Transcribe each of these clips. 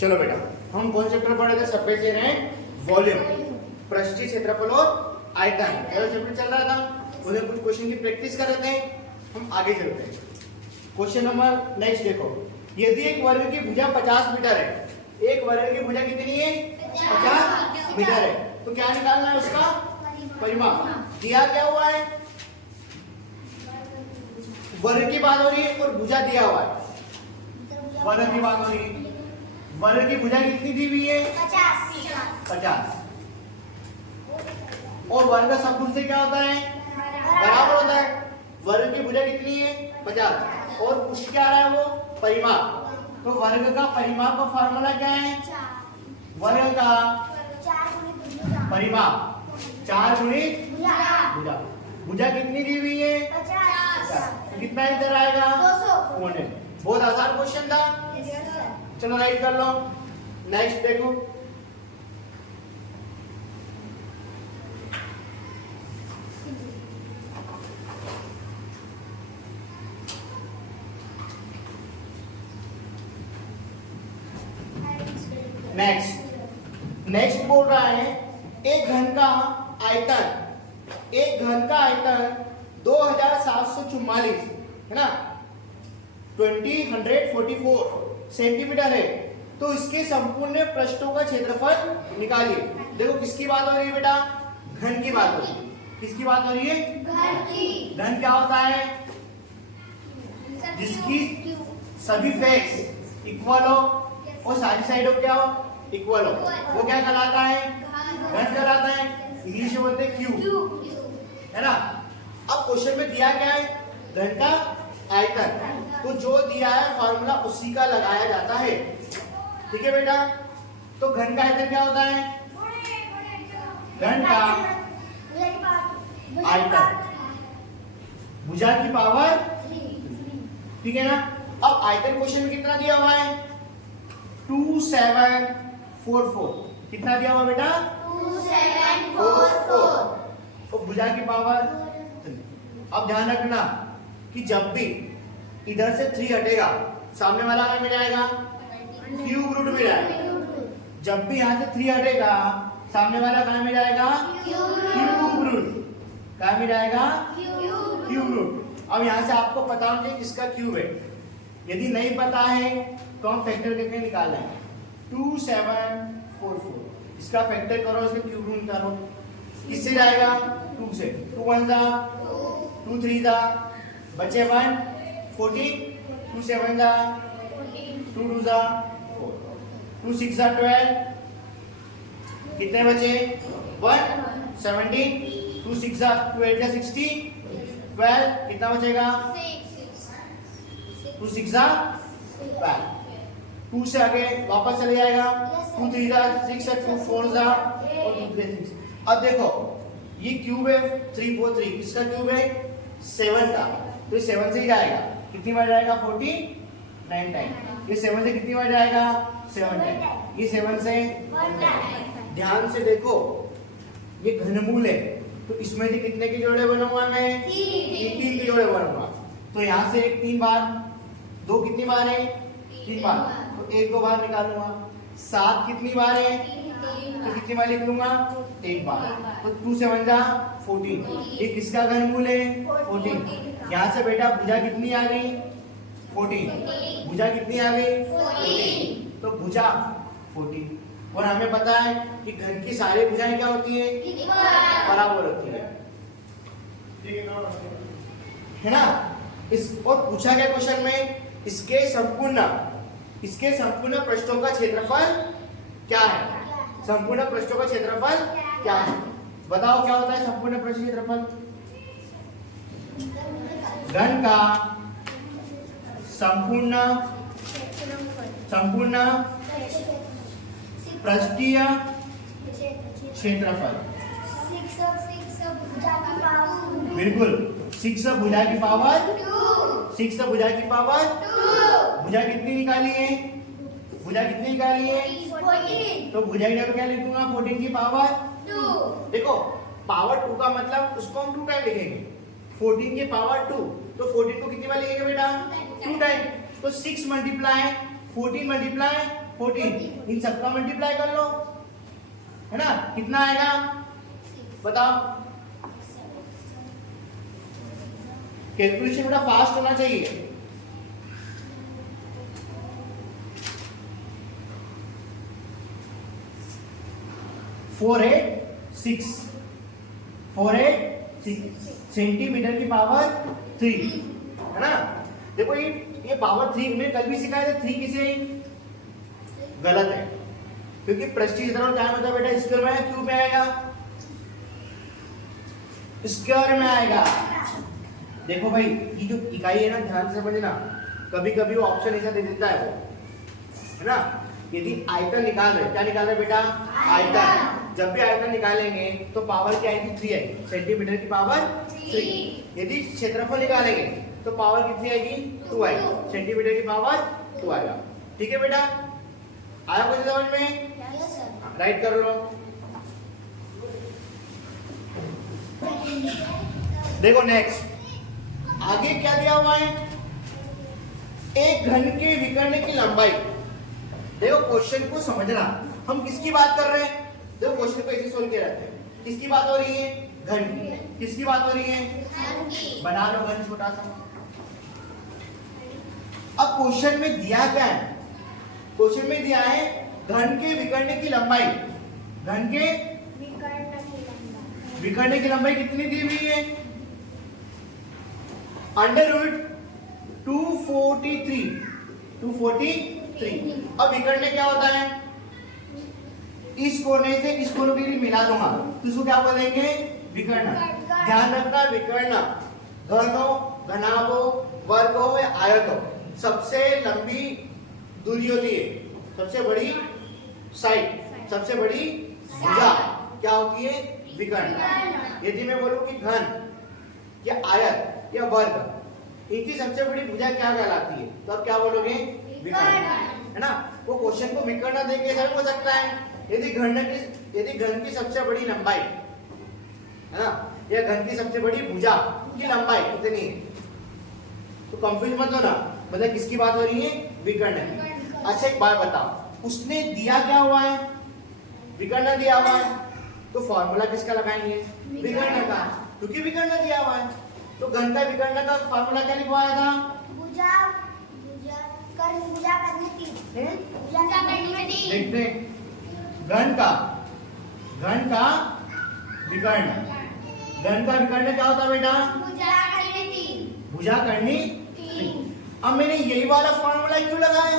चलो बेटा, हम कौन चैप्टर पढ़ रहे थे? सरफेस एरिया एंड वॉल्यूम, पृष्ठीय क्षेत्रफल और आयतन। चैप्टर चल रहा था, उधर कुछ क्वेश्चन की प्रैक्टिस कर रहे थे। हम आगे चलते हैं। क्वेश्चन नंबर नेक्स्ट देखो, यदि एक वर्ग की भुजा 50 मीटर है, एक वर्ग की भुजा कितनी है? 50 मीटर है, तो क्या निकालना है उसका परिमाप। दिया क्या हुआ है? वर्ग की बात हो रही है और भुजा दिया हुआ है। वर्ग की बात हो रही है, वर्ग की भुजा कितनी दी हुई है? 50। और वर्ग का समभुज से क्या होता है? बराबर होता है। वर्ग की भुजा कितनी है? 50 और कुछ क्या रहा है वो? परिमाप। तो वर्ग का परिमाप का फार्मूला क्या है? वर्ग का परिमाप 4 गुणित भुजा। भुजा कितनी दी हुई है? 50। तो कितना इधर आएगा? 200। बहुत आसान क्वेश्चन था। चलो राइट कर लो। नेक्स्ट देखो, नेक्स्ट बोल रहा है एक घन का आयतन, एक घन का आयतन 2744 है ना, 2044 सेंटीमीटर है। तो इसके संपूर्ण पृष्ठों का क्षेत्रफल निकालिए। देखो किसकी बात हो रही है बेटा? घन की बात हो रही है। किसकी बात हो रही है? घन की। घन क्या होता है? जिसकी सभी फेस इक्वल हो और सारी साइडों क्या हो? इक्वल हो, वो क्या कहलाता है? घन कहलाता है। इंग्लिश में बोलते हैं क्यूब, है ना। अब क्वेश्चन में दिया क्या है? घन का आयतन। तो जो दिया है फॉर्मूला उसी का लगाया जाता है। ठीक है बेटा। तो घन का आयतन क्या होता है? घन का आयतन भुजा की पावर 3, ठीक है ना। अब आयतन क्वेश्चन में कितना दिया हुआ है? 2744। कितना दिया हुआ बेटा? 2744। तो भुजा की पावर 3। अब ध्यान रखना कि जब भी इधर से 3 हटेगा, सामने वाला क्या मिल जाएगा? क्यूब रूट मिल जाएगा। जब भी यहाँ से 3 हटेगा, सामने वाला क्या मिल जाएगा? Cube root. क्या मिल जाएगा? Cube root. अब यहाँ से आपको पता होना चाहिए किसका क्यूब है। यदि नहीं पता है तो हम फैक्टर करके निकाल लेंगे। 2744 इसका फैक्टर करो, इसका क्यूब रूट निकालो। किससे जाएगा? 2 से। 2 1 जा, 2 3 जा, बचे 1 14, 2 7 जा, 2 2 जा 4, 2 6 जा 12, कितने बचे? 1 17, 2 6 जा 2 8 जा 60, 12 कितना बचेगा? 2 6 जा 12। 2 से आगे वापस चले जाएगा। 2 3 जा 6 2 4 जा और 2 3 6। अब देखो ये क्यूब है 3 4 3, किसका क्यूब है? 7 का। तो ये 7 से ही जाएगा। कितनी बार जाएगा? 49 टाइम। ये 7 से कितनी बार जाएगा? 7 टाइम। ये 7 से 1 टाइम। ध्यान से देखो, ये घनमूल है, तो इसमें से कितने के जोड़े बनाऊंगा मैं? 3 के जोड़े बनाऊंगा। तो यहाँ से एक 3 बार, 2 कितनी बार है? 3 बार। तो 1 2 बार निकालूंगा। 7 कितनी बार है? तो कितनी बार लिख लूंगा? 1 बार। तो 2 7 जा 14। ये किसका घनमूल है? 14। यहाँ से बेटा भुजा कितनी आ गई? 14। भुजा कितनी आ गई? 14। तो भुजा 14। और हमें पता है कि घन की सारी भुजाएं क्या होती है? बराबर होती है ना। इस और पूछा गया क्वेश्चन में इसके संपूर्ण पृष्ठों का क्षेत्रफल क्या है? संपूर्ण पृष्ठों का क्षेत्रफल क्या है? बताओ क्या होता है संपूर्ण पृष्ठ क्षेत्रफल? घन का संपूर्ण पृष्ठीय क्षेत्रफल। बिल्कुल, 6 भुजा की पावर 6 भुजा की पावर 2। भुजा कितनी निकाली है? भुजा कितनी निकाली है? 14। तो भुजा की जगह क्या लिखूंगा? 14 की पावर 2। देखो पावर 2 का मतलब उसको हम 2 टाइम लिखेंगे। 14 की पावर 2, तो 14 को कितनी बार लिखेंगे बेटा? 2 टाइम। तो 6 मल्टीप्लाई 14 मल्टीप्लाई 14, इन सबका मल्टीप्लाई कर लो, है ना, कितना आएगा बताओ। कैलकुलेशन बड़ा फास्ट होना चाहिए। 486 सेंटीमीटर की पावर 3, है ना। देखो ये पावर 3 में कल भी सिखाया था, 3 किसे गलत है, क्योंकि प्रेस्टीज इतना क्या मतलब बेटा, स्क्वायर में क्यूब में आएगा, स्क्वायर में आएगा। देखो भाई ये जो इकाई है ना, ध्यान से समझना, कभी कभी वो ऑप्शन ऐसा दे देता है वो, है ना। यदि आयतन निकाल रहे, क्या निकाल रहे बेटा, आयतन। जब भी आयतन निकालेंगे तो पावर क्या आएगी, 3 आएगी, सेंटीमीटर की पावर 3। यदि क्षेत्रफल निकालेंगे तो पावर कितनी आएगी, 2 आएगी, सेंटीमीटर की पावर 2 आएगा। ठीक है बेटा, आया कुछ समझ में? राइट कर लो। देखो नेक्स्ट, आगे क्या दिया हुआ है, एक घन के विकर्ण की लंबाई। देखो क्वेश्चन को समझना, हम किसकी बात कर रहे हैं। देखो क्वेश्चन को ऐसे सोल्व किया जाता है, किसकी बात हो रही है, घन की। किसकी बात हो रही है, बना लो घन छोटा सा। अब क्वेश्चन में दिया क्या है, क्वेश्चन में दिया है घन के विकर्ण की लंबाई। घन के विकर्ण की लंबाई कितनी दी हुई है, √243। अब विकर्ण क्या होता है, इस कोने से इस कोने के लिए मिला दूंगा तो इसको क्या बोलेंगे, विकर्ण। ध्यान रखना, विकर्ण घन हो, घनाभ हो, वर्ग हो या आयत हो, सबसे लंबी दूरी होती है, सबसे बड़ी साइड, सबसे बड़ी भुजा क्या होती है, विकर्ण। यदि मैं बोलूं कि घन या आयत या वर्ग, इनकी सबसे बड़ी भुजा क्या कहलाती है, तो आप क्या बोलोगे, विकर्ण, है ना। वो क्वेश्चन को विकर्ण देख के ऐसा हो सकता है, यदि घन की सबसे बड़ी लंबाई, है ना, या घन की सबसे बड़ी भुजा की लंबाई कितनी है, तो कंफ्यूज मत होना, मतलब किसकी बात हो रही है, विकर्ण की। अच्छा एक बात बताओ, उसने दिया क्या हुआ है, विकर्ण दिया हुआ है, तो फॉर्मूला किसका लगाएंगे, विकर्ण का, क्योंकि विकर्ण दिया हुआ है। तो घन का विकर्ण का फॉर्मूला क्या लिखवाया था, देखते घन का विकर्ण, घन का विकर्ण क्या होता है बेटा, भुजा करनी 3। अब मैंने यही वाला फॉर्मूला क्यों लगाया,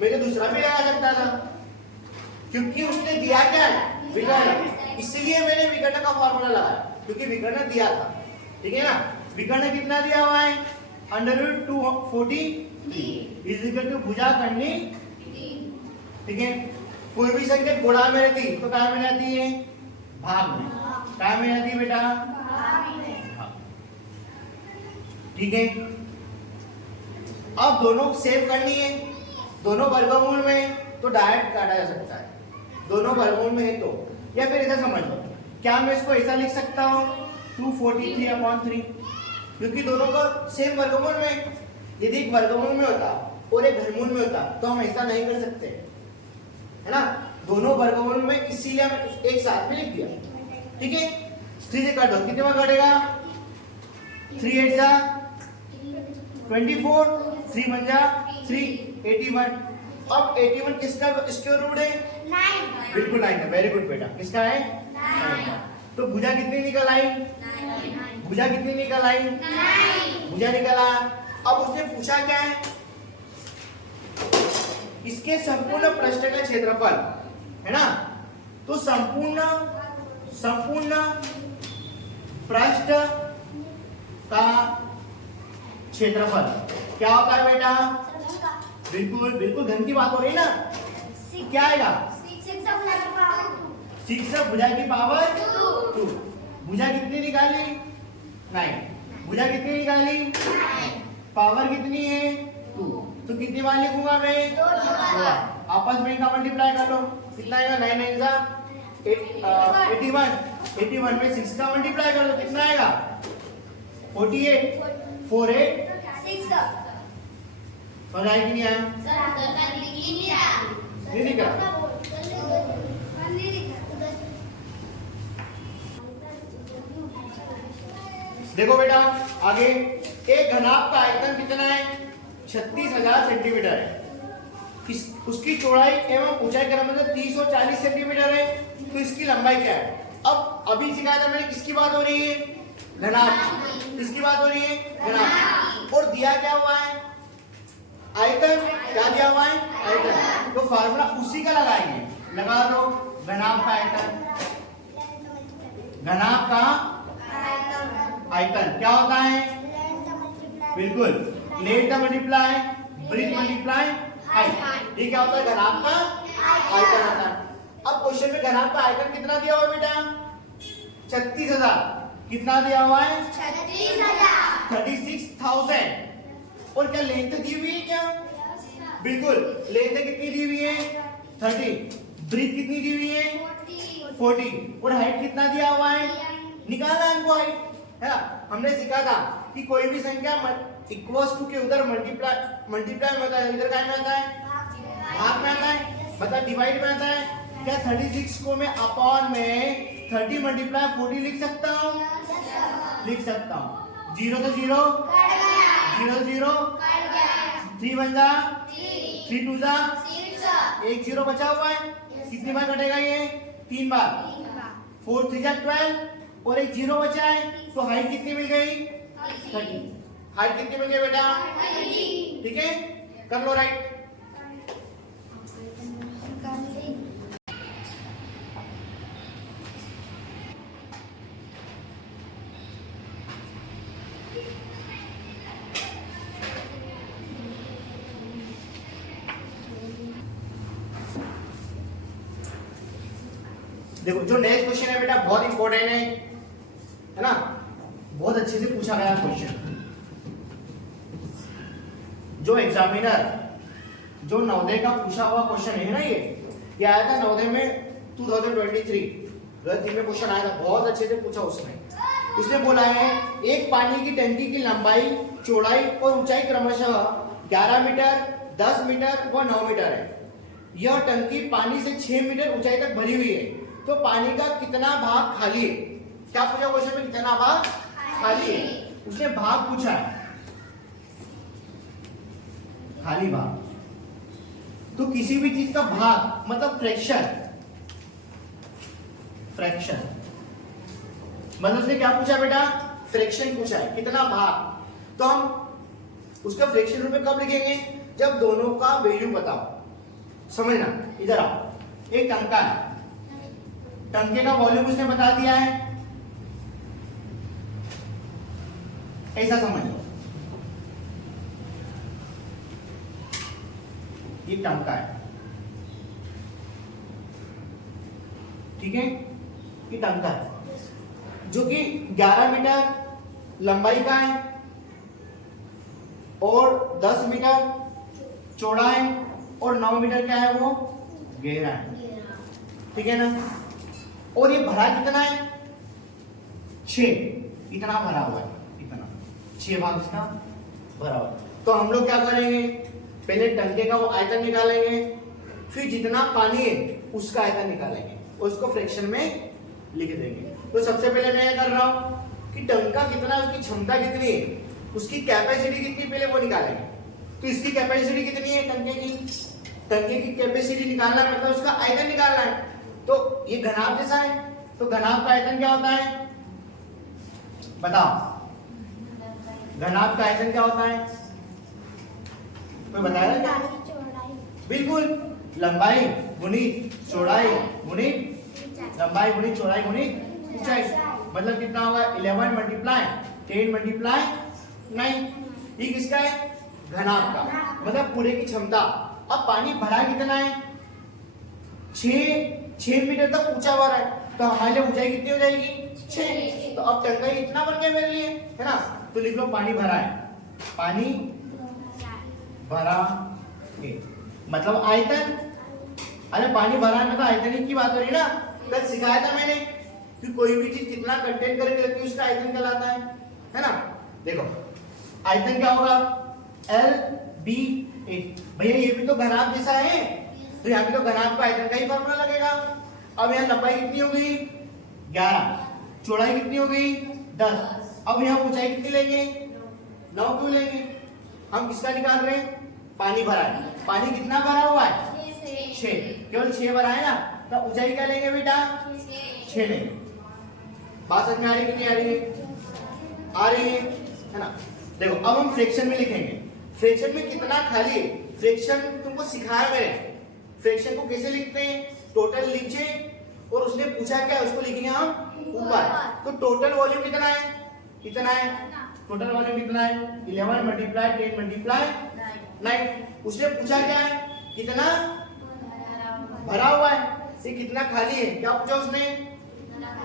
मैंने दूसरा भी लगा सकता था, क्योंकि उसने दिया क्या है, विकर्ण, इसलिए मैंने विकर्ण का फॉर्मूला लगाया, क्योंकि विकर्ण दिया था। ठीक है ना, विकर्ण कितना दिया हुआ है, √243 इज इक्वल टू भुजा करनी 3। ठीक है, कोई भी संख्या गुणा में रहती तो क्या में रहती है, भाग में, क्या में रहती है बेटा, भाग। ठीक है, अब दोनों सेव करनी है, दोनों वर्गमूल में तो डायरेक्ट काटा जा सकता है, दोनों वर्गमूल में है तो, या फिर ऐसा समझ लो, क्या मैं इसको ऐसा लिख सकता हूँ 243/3, क्योंकि दोनों का सेम वर्गमूल में, यदि एक वर्गमूल में होता और एक घनमूल में होता तो हम ऐसा नहीं कर सकते, है ना। दोनों वर्गमूल में, इसीलिए हम एक साथ में लिख दिया। ठीक है, 3 से काटो, कितने में कटेगा, 3 8 जा 24, 3 1 जा 3, 81। अब 81 किसका स्क्वायर रूट है, 9। बिल्कुल 9 है, वेरी गुड बेटा, किसका है, 9। तो भुजा कितनी निकल आई, 9। भुजा कितनी निकल आई, 9। भुजा निकला। अब उसने पूछा क्या है, इसके संपूर्ण पृष्ठ का क्षेत्रफल, है ना। तो संपूर्ण पृष्ठ का क्षेत्रफल क्या होता है बेटा, बिल्कुल बिल्कुल घन की बात हो रही ना, क्या आएगा, 6 भुजा की पावर 2। भुजा कितनी निकाली, 9। भुजा कितनी निकाली, 9। पावर कितनी है, 2। तो कितनी बार लिखूंगा मैं, 2 बार। आपस में इनका मल्टीप्लाई कर लो, कितना आएगा, 9 9 जा 81। 81 में 6 का मल्टीप्लाई कर लो, कितना आएगा, 48। 4 8 6। समझ आया कि नहीं आया, नहीं दिख रहा? देखो बेटा आगे, एक घनाभ का आयतन कितना है? 36,000 सेंटीमीटर है। उसकी चौड़ाई एवं ऊंचाई का मतलब 30 और 40 सेंटीमीटर है। तो इसकी लंबाई क्या है? अब अभी सिखाया था मैंने, किसकी बात हो रही है? घनाभ। किसकी बात हो रही है? घनाभ। और दिया क्या हुआ है? आयतन। क्या दिया हुआ है? आयतन। तो फार्मूला उसी का लगाएंगे, लगा दो। घनाभ का आयतन, घनाभ का आयतन क्या होता है? बिल्कुल, length multiply breadth multiply height. ये क्या होता है? घनाभ का आयतन आता है। अब क्वेश्चन में घनाभ का आयतन कितना दिया हुआ है बेटा? 36,000। कितना दिया हुआ है? 36,000। और क्या लेंथ दी हुई है क्या? बिल्कुल, लेंथ कितनी दी हुई है? 30। ब्रीथ कितनी दी हुई है? 40। और हाइट कितना दिया हुआ है? निकालना है हमको हाइट, है ना? हमने सीखा था कि कोई भी संख्या इक्वल्स टू के उधर मल्टीप्लाई में होता है, इधर काय में आता है? भाग में आता है, मतलब डिवाइड में आता है। क्या 36 को मैं अपॉन में 30 मल्टीप्लाई 40 लिख सकता हूँ? लिख सकता हूँ। 0 तो 0, 0 0, 3 1 जा, 3 2 जा, 1 0 बचा हुआ है। कितनी बार कटेगा ये? 3 बार। 4 3 जा 12 और एक 0 बचा है। तो हाइट कितनी मिल गई? 30। हाइट कितनी मिल गई बेटा? 30। ठीक है, कर लो राइट। देखो जो नेक्स्ट क्वेश्चन है बेटा बहुत इंपॉर्टेंट है ना? बहुत अच्छे से पूछा गया क्वेश्चन। जो एग्जामिनर जो नवोदय का पूछा हुआ क्वेश्चन है ना, ये आया था नवोदय में 2023 में क्वेश्चन आया था, बहुत अच्छे से पूछा उसने बोला है एक पानी की टंकी की लंबाई, चौड़ाई और ऊंचाई क्रमशः 11 मीटर, 10 मीटर व 9 मीटर है। यह टंकी पानी से 6 मीटर ऊंचाई तक भरी हुई है। तो पानी का कितना भाग खाली है? क्या पूछा क्वेश्चन में? कितना भाग खाली है? उसने भाग पूछा है, खाली भाग। तो किसी भी चीज का भाग मतलब फ्रैक्शन मतलब उसने क्या पूछा बेटा? फ्रैक्शन पूछा है, कितना भाग। तो हम उसका फ्रैक्शन रूप में कब लिखेंगे? जब दोनों का वैल्यू बताओ। समझना, इधर आओ। एक टंका है, टंके का वॉल्यूम उसने बता दिया है, ऐसा समझ लो। ये टंका है, ठीक है? ये टंका है जो कि 11 मीटर लंबाई का है और 10 मीटर चौड़ा है और 9 मीटर क्या है? वो गहरा है, ठीक है ना? और ये भरा कितना है? 6। इतना भरा हुआ है, इतना 6 भाग इसका भरा हुआ है। तो हम लोग क्या करेंगे? पहले टंके का वो आयतन निकालेंगे, फिर जितना पानी है उसका आयतन निकालेंगे और उसको फ्रैक्शन में लिख देंगे। तो सबसे पहले मैं क्या कर रहा हूं कि टंका कितना, उसकी क्षमता कितनी है, उसकी कैपेसिटी कितनी, पहले वो निकालेंगे। तो इसकी कैपेसिटी कितनी है टंके की? टंके की कैपेसिटी निकालना है, मतलब उसका आयतन निकालना है। तो ये घनाभ जैसा है, तो घनाभ का आयतन क्या होता है? बताओ, घनाभ का आयतन क्या होता है? कोई बताएगा क्या? बिल्कुल, लंबाई गुनी चौड़ाई गुनी लंबाई गुनी चौड़ाई गुनी ऊंचाई। मतलब कितना होगा? 11 मल्टीप्लाई 10 मल्टीप्लाई 9। ये किसका है? घनाभ का, मतलब पूरे की क्षमता। अब पानी भरा कितना है? 6 मीटर तक ऊंचा भरा है, तो हमारे लिए ऊंचाई कितनी हो जाएगी? 6। तो अब टंका इतना बन गया मेरे लिए, है ना? तो लिख लो पानी भरा है, पानी भरा है मतलब आयतन। अरे पानी भरा है मतलब आयतन की बात हो रही ना? कल सिखाया था मैंने कि कोई भी चीज कितना कंटेन करके रखती है उसका आयतन कहलाता है ना? देखो आयतन क्या होगा? L B A। भैया ये भी तो घनाभ जैसा है, तो यहाँ पे तो घनाभ का आयतन का ही फॉर्मूला लगेगा। अब यहाँ लंबाई कितनी हो गई 11, चौड़ाई कितनी हो गई 10। अब यहाँ ऊंचाई कितनी लेंगे 9 क्यों लेंगे, हम किसका निकाल रहे हैं, पानी भरा है। पानी कितना भरा हुआ है 6, केवल 6 भरा है ना, तो ऊंचाई क्या लेंगे बेटा 6 लेंगे। बात समझ में आ रही है कि नहीं आ रही है, आ रही है ना। देखो अब हम फ्रैक्शन में लिखेंगे, फ्रैक्शन में कितना खाली है, फ्रैक्शन तुमको सिखाया मैंने, फ्रैक्शन को कैसे लिखते हैं, टोटल नीचे और उसने पूछा क्या उसको लिखेंगे हम ऊपर। तो टोटल वॉल्यूम कितना है, कितना है टोटल वॉल्यूम कितना है 11 मल्टीप्लाई 10 मल्टीप्लाई 9। उसने पूछा क्या है कितना भरा हुआ है, ये कितना खाली है, क्या पूछा उसने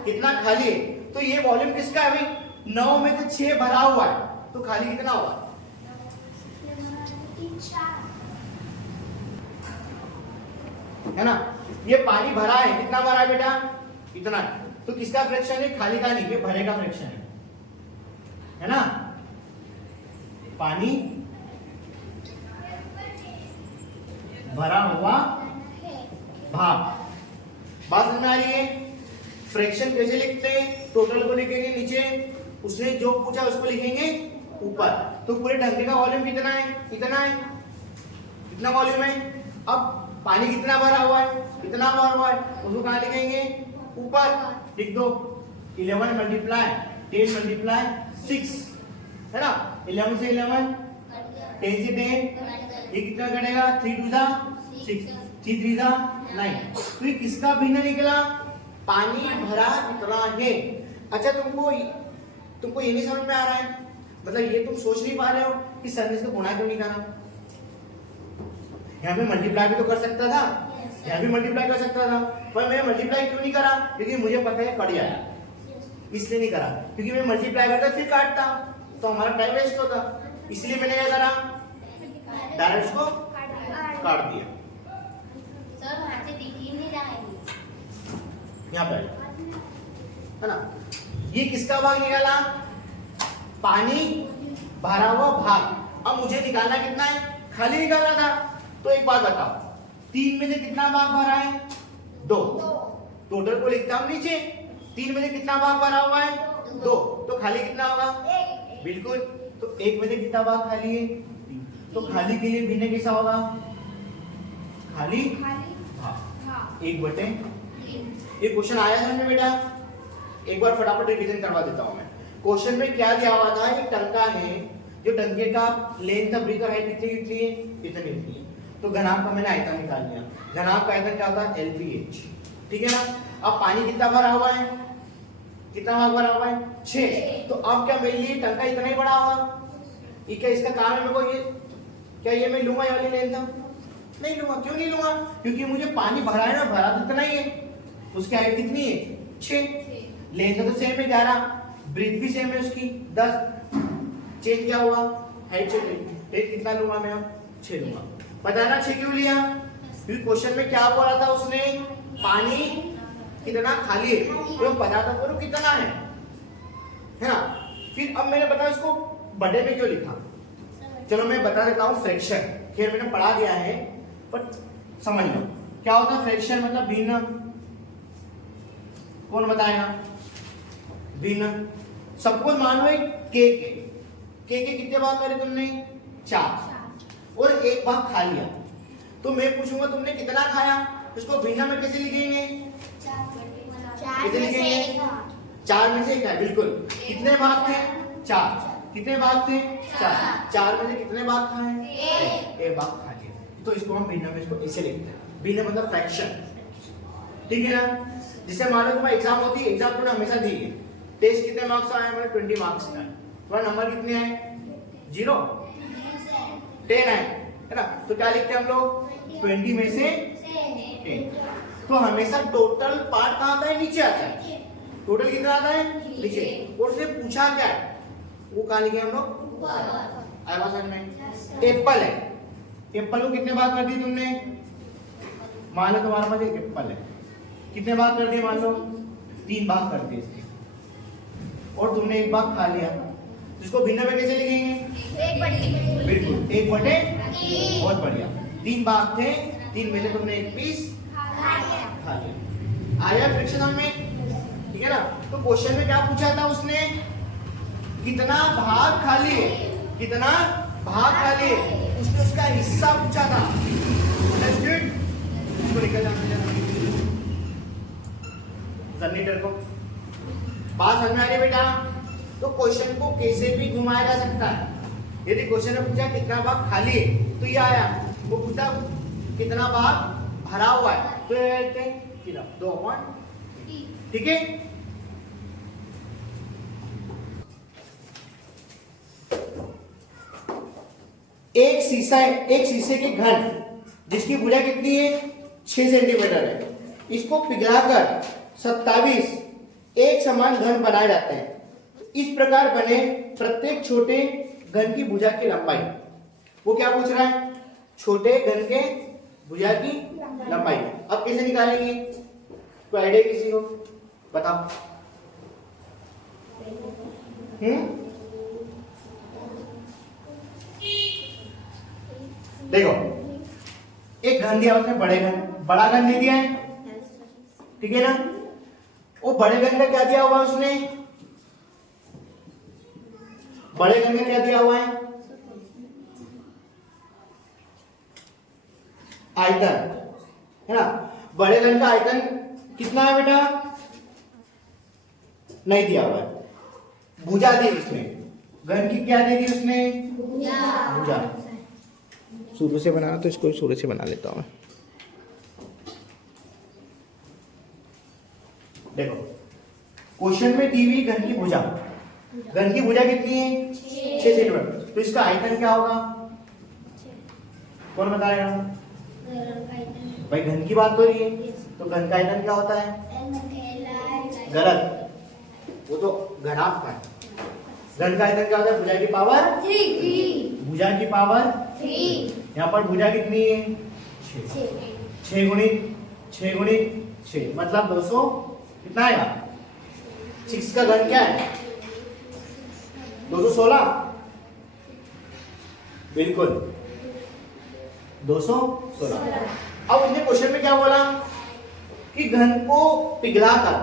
कितना खाली है। तो ये वॉल्यूम किसका है भाई 9 में से 6 भरा हुआ है, तो खाली कितना हुआ है ना। ये पानी भरा है, कितना भरा है बेटा इतना, तो किसका फ्रैक्शन है खाली का नहीं, ये भरे का फ्रैक्शन है ना। पानी भरा हुआ भाप, बात समझ में आ रही है। फ्रैक्शन कैसे लिखते हैं, टोटल को लिखेंगे नीचे, उसने जो पूछा उसको लिखेंगे ऊपर। तो पूरे टंकी का वॉल्यूम कितना है, इतना है, कितना वॉल्यूम है। अब पानी कितना भरा हुआ है, कितना भरा हुआ है, उसको कहाँ लिखेंगे ऊपर, लिख दो 11 मल्टीप्लाई 10 मल्टीप्लाई 6 है ना। 11 से 11 10 से 10, ये कितना कटेगा 3 2 6 3 3 9। तो ये किसका भिन्न निकला, पानी भरा कितना है। अच्छा तुमको ये नहीं समझ में आ रहा है, मतलब ये तुम सोच नहीं पा रहे हो कि सर ने इसको गुणा क्यों नहीं करा। यहाँ पे मल्टीप्लाई भी तो कर सकता था, यहाँ भी मल्टीप्लाई कर सकता था, पर मैं मल्टीप्लाई क्यों नहीं करा, क्योंकि मुझे पता है कट जाएगा, इसलिए नहीं करा। क्योंकि मैं मल्टीप्लाई करता फिर काटता तो हमारा टाइम वेस्ट होता, इसलिए मैंने क्या करा डायरेक्ट इसको काट दिया। सर वहां से दिख ही नहीं रहा है, यहाँ पर है ना। ये किसका भाग निकाला, पानी भरा हुआ भाग। अब मुझे निकालना कितना है, खाली निकालना था। तो एक बात बताओ 3 में से कितना भाग भरा है 2, टोटल को लिखता हूं नीचे, 3 में से कितना भाग भरा हुआ है 2, तो खाली कितना होगा बिल्कुल। तो 1 में से कितना भाग खाली है 3, तो खाली के लिए भिन्न कैसा होगा, खाली भाग 1/3। ये क्वेश्चन आया समझ में बेटा, एक बार फटाफट रिवीजन करवा देता हूं मैं। क्वेश्चन में क्या दिया हुआ था, एक टंका है, जो टंके का लेंथ ब्रीथ और हाइट कितनी कितनी है, इतनी है। तो घनाभ का मैंने आयतन निकाल लिया, घनाभ का आयतन क्या होता है LPH, ठीक है ना। अब पानी कितना भरा हुआ है, कितना भाग भरा हुआ है 6। तो अब क्या मेरे लिए टंका इतना ही बड़ा होगा, ये क्या इसका काम है मेरे को, ये क्या ये मैं लूंगा ये वाली लेंथ, नहीं लूंगा। क्यों नहीं लूंगा, क्योंकि मुझे पानी भरा है ना, भरा तो इतना ही है, उसकी हाइट कितनी है 6, लेंथ तो सेम है 11, ब्रीथ भी सेम है उसकी 10, चेंज क्या हुआ हाइट चेंज, हाइट कितना लूंगा मैं अब 6 लूंगा। बताना 6 क्यों लिया, क्योंकि क्वेश्चन में क्या बोला था उसने, पानी कितना खाली है, तो पता था करो कितना है ना। फिर अब मैंने बताया इसको बड़े में क्यों लिखा, चलो मैं बता देता हूँ। फ्रैक्शन खैर मैंने पढ़ा दिया है, पर समझ लो क्या होता है फ्रैक्शन, मतलब भिन्न। कौन बताएगा, भिन्न। सपोज मान लो के कितने भाग करे तुमने 4, और एक भाग खा लिया, तो मैं पूछूंगा तुमने कितना खाया, उसको भिन्न में कैसे लिखेंगे, कैसे लिखेंगे 4 में से 1 है, बिल्कुल। कितने भाग थे 4, कितने भाग थे 4 में से कितने भाग खाए 1 भाग खा लिया। तो इसको हम भिन्न में इसको ऐसे लिखते हैं, भिन्न मतलब फ्रैक्शन, ठीक है ना। जिससे मान लो तुम्हारा एग्जाम होती है, एग्जाम तुमने हमेशा दी है, टेस्ट कितने मार्क्स आए हमारे 20 मार्क्स का, तुम्हारा नंबर कितने आए 0 10 है ना। तो क्या लिखते हैं हम लोग 20 में से 10। तो हमेशा टोटल पार्ट कहाँ आता है, नीचे आता है, टोटल कितना आता है नीचे। और उसने पूछा क्या है, वो कहाँ लिखे हम लोग, आया समझ में। एप्पल है, एप्पल को कितने भाग कर दिए तुमने, मान लो तुम्हारे पास एक एप्पल है, कितने भाग कर दिए, मान लो 3 भाग कर दिए इसके, और तुमने 1 भाग खा लिया, इसको भिन्न में कैसे लिखेंगे, बिल्कुल 1/3, बहुत बढ़िया। 3 भाग थे 3 में से तुमने एक पीस खा लिया। आया फ्रैक्शन समझ में? ठीक है ना। तो क्वेश्चन में क्या पूछा था उसने, कितना भाग खा लिए, कितना भाग खा लिए, उसने उसका हिस्सा पूछा था। अंडरस्टूड? इसको निकल जाना जनरेटर को। बात समझ में आ रही है बेटा? तो क्वेश्चन को कैसे भी घुमाया जा सकता है। यदि क्वेश्चन ने पूछा कितना भाग खाली है तो ये आया, वो पूछा कितना भाग भरा हुआ है तो ये कहते हैं कितना 2/3। ठीक है। एक शीशे के घन जिसकी भुजा कितनी है 6 सेंटीमीटर है, इसको पिघलाकर 27 एक समान घन बनाए जाते हैं। इस प्रकार बने प्रत्येक छोटे घन की भुजा की लंबाई, वो क्या पूछ रहा है, छोटे घन के भुजा की लंबाई। अब कैसे निकालेंगे, कोई आइडिया किसी को बताओ? देखो एक घन दिया उसने, बड़ा घन दे दिया है, ठीक है ना। वो बड़े घन का क्या दिया हुआ है उसने, बड़े घन में क्या दिया हुआ है, आयतन, है ना। बड़े घन का आयतन कितना है बेटा, नहीं दिया हुआ है। भुजा दी उसने, घन की क्या दे दी उसने, भुजा। शुरू से बनाना तो इसको शुरू से बना लेता हूं मैं। देखो क्वेश्चन में दी हुई घन की भुजा, घन की भुजा कितनी है 6 सेंटीमीटर, तो इसका आयतन क्या होगा, कौन बताएगा भाई? घन की बात हो रही है तो घन का आयतन क्या होता है, गलत, वो तो घनाभ का है। घन का आयतन क्या होता है, भुजा की पावर 3, भुजा की पावर 3। यहाँ पर भुजा कितनी है 6 गुणित 6 मतलब 200, कितना आएगा, 6 का घन क्या है 216, बिल्कुल 216। अब उसने क्वेश्चन में क्या बोला कि घन को पिघलाकर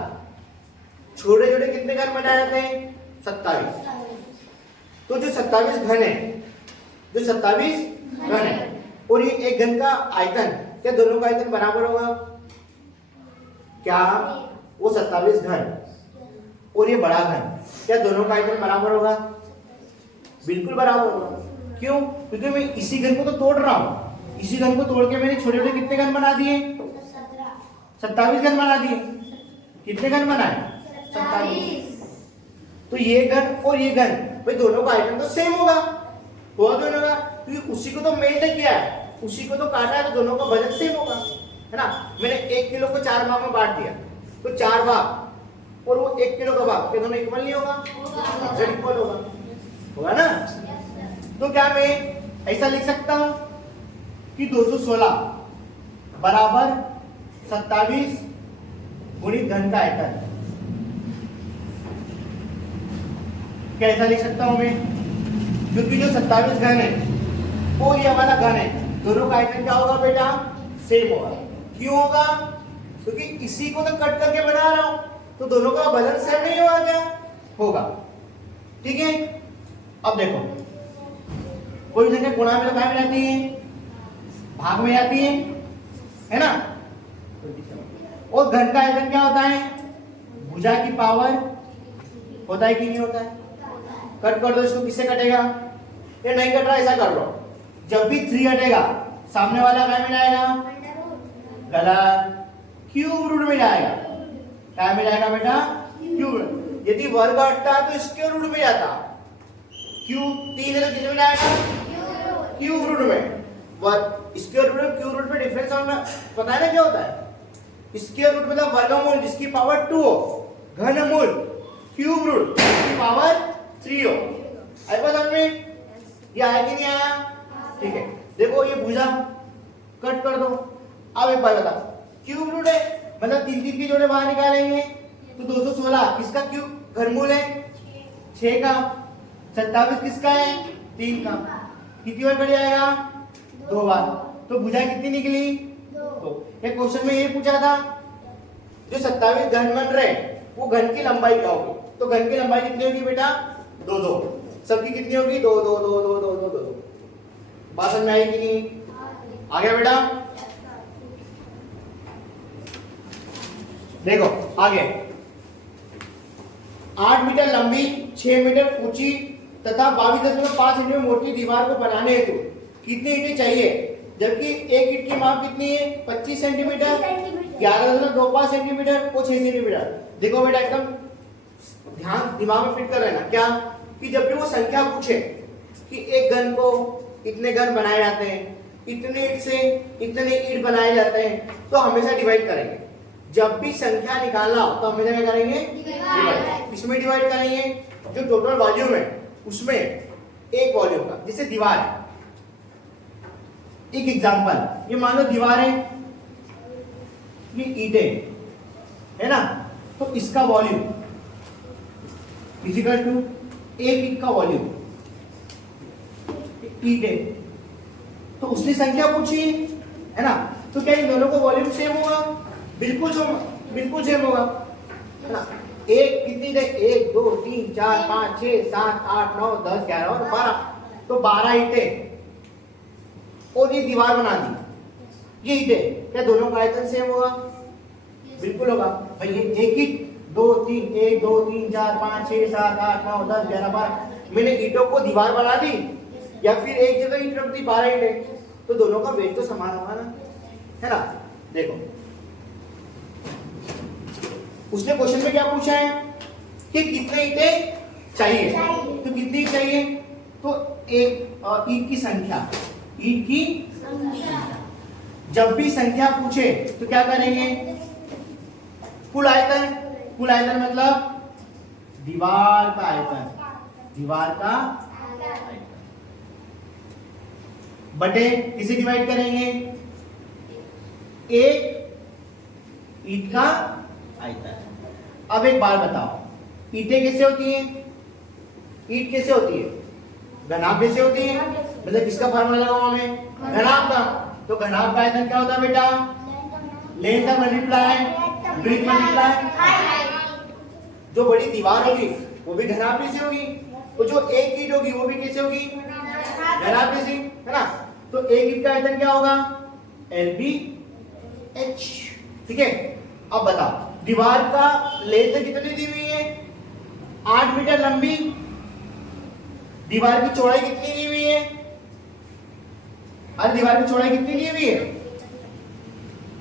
छोटे छोटे कितने घन बनाए जाते हैं 27। तो जो 27 घन है, जो 27 घन है और ये एक घन का आयतन, क्या दोनों का आयतन बराबर होगा, क्या वो 27 घन और ये बड़ा घन, क्या दोनों का आयतन बराबर होगा, बिल्कुल बराबर होगा। क्यों, क्योंकि मैं इसी घन को तो तोड़ रहा हूं, इसी घन को तोड़ के मैंने छोटे छोटे कितने घन बना दिए 27 घन बना दिए। कितने घन बनाए 27। तो ये घन और ये घन भाई दोनों का आयतन तो सेम होगा दोनों का, क्योंकि उसी को तो मेल्ट किया है, उसी को तो काटा है, तो दोनों का वजन सेम होगा, है ना। मैंने 1 किलो को 4 भाग में बांट दिया तो 4 भाग और वो 1 किलो का भाग, क्या दोनों इक्वल नहीं होगा, इक्वल होगा ना। तो क्या मैं ऐसा लिख सकता हूं कि 216 बराबर 27 गुणित घन का आयतन, क्या ऐसा लिख सकता हूं मैं, क्योंकि जो 27 घन है और ये हमारा घन है, दोनों का आयतन क्या होगा बेटा, सेम होगा। क्यों होगा, क्योंकि इसी को तो कट करके बना रहा हूं, तो दोनों का वजन सेम नहीं होगा, क्या होगा, ठीक है। अब देखो कोई संख्या गुणा में तो क्या में जाती है, भाग में जाती है ना। और घन का आयतन क्या होता है, भुजा की पावर होता है कि नहीं होता है। कट कर दो इसको, किससे कटेगा, ये नहीं कट रहा, ऐसा कर लो, जब भी 3 हटेगा सामने वाला क्या में जाएगा, गलत, क्यूब रूट में जाएगा, क्या में जाएगा बेटा, क्यूब। यदि वर्ग हटता है तो स्क्वायर रूट में जाता, क्यूब 3 है तो किस में जाएगा, क्यूब रूट में। वर्ग स्क्वायर रूट और क्यूब रूट में डिफरेंस हमें पता है ना क्या होता है, स्क्वायर रूट मतलब वर्गमूल जिसकी पावर 2 हो, घनमूल क्यूब रूट जिसकी पावर 3 हो। आया समझ में, ये आया कि नहीं आया, ठीक है। देखो ये भुजा कट कर दो। अब एक बात बता, क्यूब रूट है मतलब 3 की जोड़े बाहर निकालेंगे तो 216 किसका क्यूब घनमूल है 6 का, 27 किसका है 3 का, कितनी बार कट जाएगा 2 बार, तो भुजा कितनी निकली तो ये क्वेश्चन में ये पूछा था जो 27 घन बन रहे वो घन की लंबाई क्या होगी, तो घन की लंबाई कितनी होगी बेटा 2 2, सबकी कितनी होगी 2 2 2 2 2 2 2। बात समझ में आई कि नहीं? आ गया बेटा? देखो आगे 8 मीटर लंबी 6 मीटर ऊंची तथा 22.5 सेंटीमीटर मोटी दीवार को बनाने हेतु कितनी ईंटें चाहिए, जबकि एक ईंट की माप कितनी है 25 सेंटीमीटर, 11.25 सेंटीमीटर और 6 सेंटीमीटर। देखो बेटा एकदम ध्यान दिमाग में फिट कर लेना क्या कि जब भी वो संख्या पूछे कि एक घन को इतने घन बनाए जाते हैं, इतने ईंट से इतने ईंट बनाए जाते हैं, तो हमेशा डिवाइड करेंगे। जब भी संख्या निकालना हो तो हमेशा क्या करेंगे डिवाइड। इसमें डिवाइड करेंगे जो टोटल वॉल्यूम है उसमें एक वॉल्यूम का, जैसे दीवार है। एक एग्जांपल, ये मान लो दीवार है, ये ईंटें है ना, तो इसका वॉल्यूम इक्वल टू एक ईंट का वॉल्यूम ईंटें। तो उसने संख्या पूछी है ना, तो क्या इन दोनों को वॉल्यूम सेम होगा? बिल्कुल सेम होगा है ना। एक कितनी दे 1 2 3 4 5 6 7 8 9 10 11 और 12, तो 12 ईंटें और ये दीवार बना दी। ये ईंटें क्या दोनों का आयतन सेम होगा? बिल्कुल होगा भाई। ये एक ईंट 2 3 1 2 3 4 5 6 7 8 9 10 11 12, मैंने ईंटों को दीवार बना दी या फिर एक जगह ईंट रख दी 12 ईंटें, तो दोनों का वेट तो समान होगा ना, है ना। देखो उसने क्वेश्चन में क्या पूछा है कि कितने ईंटें चाहिए, तो कितनी चाहिए, तो एक ईंट की संख्या, ईंट की जब भी संख्या पूछे तो क्या करेंगे कुल आयतन। कुल आयतन मतलब दीवार का आयतन, दीवार का आयतन बटे किसे डिवाइड करेंगे एक ईंट का आयतन। अब एक बात बताओ, ईंटें कैसे होती हैं, ईंट कैसे होती है, घनाभ कैसे होती है, मतलब किसका फार्मूला लगाओ हमें घनाभ का। तो घनाभ का आयतन क्या होता है बेटा लेंथ मल्टीप्लाई ब्रेथ मल्टीप्लाई। जो बड़ी दीवार होगी वो भी घनाभ कैसे होगी, तो जो एक ईंट होगी वो भी कैसे होगी घनाभ कैसे, है ना। तो एक ईंट का आयतन क्या होगा LBH, ठीक है। अब बताओ दीवार का लेंथ कितनी दी हुई है 8 मीटर लंबी, दीवार की चौड़ाई कितनी दी हुई है, अरे दीवार की चौड़ाई कितनी दी हुई है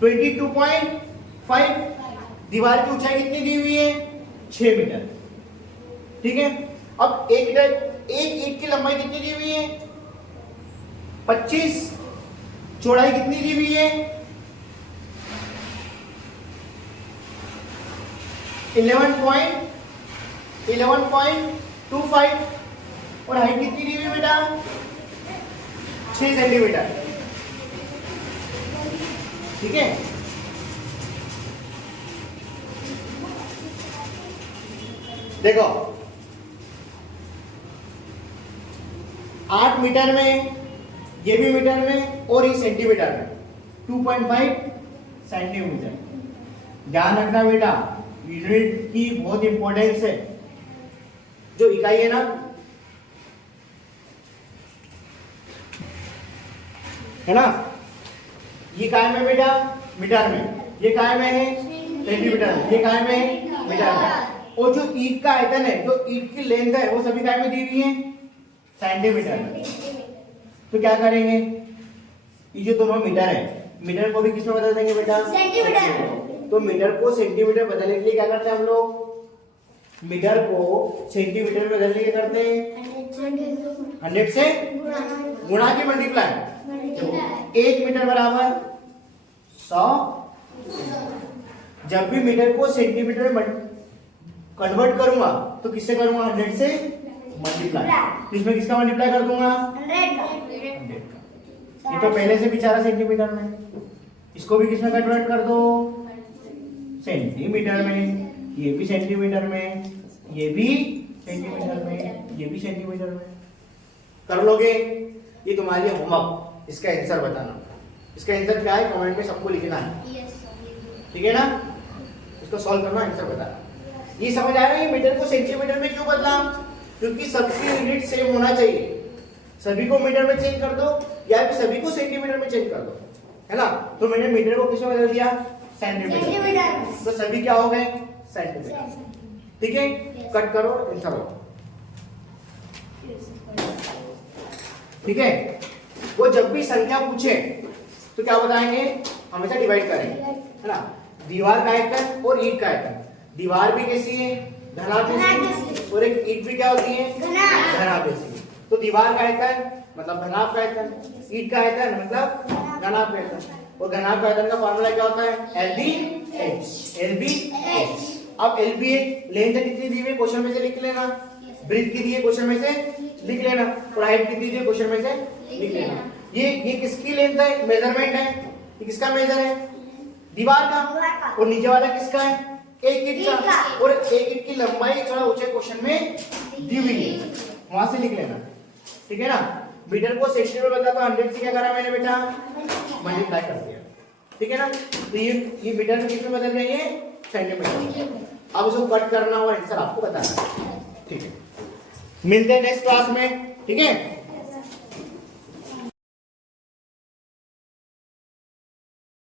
22.5, दीवार की ऊंचाई कितनी दी हुई है 6 मीटर, ठीक है। अब एक ईंट की लंबाई कितनी दी हुई है 25, चौड़ाई कितनी दी हुई है 11.25 और हाइट कितनी दी हुई है बेटा 6 सेंटीमीटर, ठीक है। देखो 8 मीटर में, ये भी मीटर में और ये सेंटीमीटर में, 2.5 सेंटीमीटर। ध्यान रखना बेटा यूनिट की बहुत इंपॉर्टेंस है। जो इकाई है ना है ना, ये काय में बेटा मीटर में, ये काय में है सेंटीमीटर में, ये काय में है मीटर में, और जो ईंट का आयतन है, जो ईंट की लेंथ है वो सभी काय में दी हुई है सेंटीमीटर में। तो क्या करेंगे ये जो दोनों मीटर है, मीटर को भी किस में बदल देंगे बेटा सेंटीमीटर। तो मीटर को सेंटीमीटर बदलने के लिए क्या करते हैं हम लोग, मीटर को सेंटीमीटर में बदलने के करते हैं 100 से गुणा की मल्टीप्लाई। एक मीटर बराबर 100, जब भी मीटर को सेंटीमीटर में कन्वर्ट करूंगा तो किससे करूंगा 100 से मल्टीप्लाई। इसमें किसका मल्टीप्लाई कर दूंगा 100 का। ये तो पहले से बेचारा सेंटीमीटर में, इसको भी किसमें कन्वर्ट कर दो सेंटीमीटर में, ये भी सेंटीमीटर में, ये भी सेंटीमीटर में, ये भी सेंटीमीटर में। कर लोगे, ये तुम्हारे लिए होमवर्क, इसका आंसर बताना। इसका आंसर क्या है कमेंट में सबको लिखना है, यस सर। ठीक है ना। इसको सॉल्व करना, आंसर बता। ये समझ आया ना ये मीटर को सेंटीमीटर में क्यों बदला? क्योंकि सबकी यूनिट सेम होना चाहिए। सभी को मीटर में चेंज कर दो या फिर सभी को सेंटीमीटर में चेंज कर दो, है ना। तो मैंने मीटर को किस में बदल दिया? सेंटीमीटर। तो सभी क्या हो गए? सेंटीमीटर। ठीक है, कट करो, आंसर हो। ठीक है, वो जब भी संख्या पूछे तो क्या बताएंगे? हमेशा डिवाइड करेंगे, है ना। दीवार का आयतन और ईंट का आयतन। दीवार भी कैसी है? धनात्मक, और एक ईंट भी क्या होती है? धनात्मक। तो दीवार का आयतन मतलब धनात्मक आयतन, ईंट का आयतन मतलब धनात्मक आयतन। और धनात्मक आयतन का फार्मूला क्या होता है? LBH। LBH। अब LBH लेंथ कितनी दी हुई है क्वेश्चन में से लिख लेना, ब्रीथ की दी है क्वेश्चन में से लिख लेना, और हाइट कितनी दी है क्वेश्चन में से लिख लेना। ये किसकी लेंथ है? मेजरमेंट है। ये किसका मेजर है? दीवार का। और नीचे वाला किसका है? एक ईंट का। और एक ईंट की लंबाई थोड़ा ऊंचे क्वेश्चन में दी हुई है, वहां से लिख लेना, ठीक है ना। मीटर को सेंटीमीटर में बदला तो 100 से क्या करा मैंने बेटा? मल्टीप्लाई कर दिया, ठीक है ना। तो ये मीटर में किस में बदल रही है? सेंटीमीटर। अब इसको कट करना और आंसर आपको बताना है, ठीक है। मिलते हैं नेक्स्ट क्लास में, ठीक है।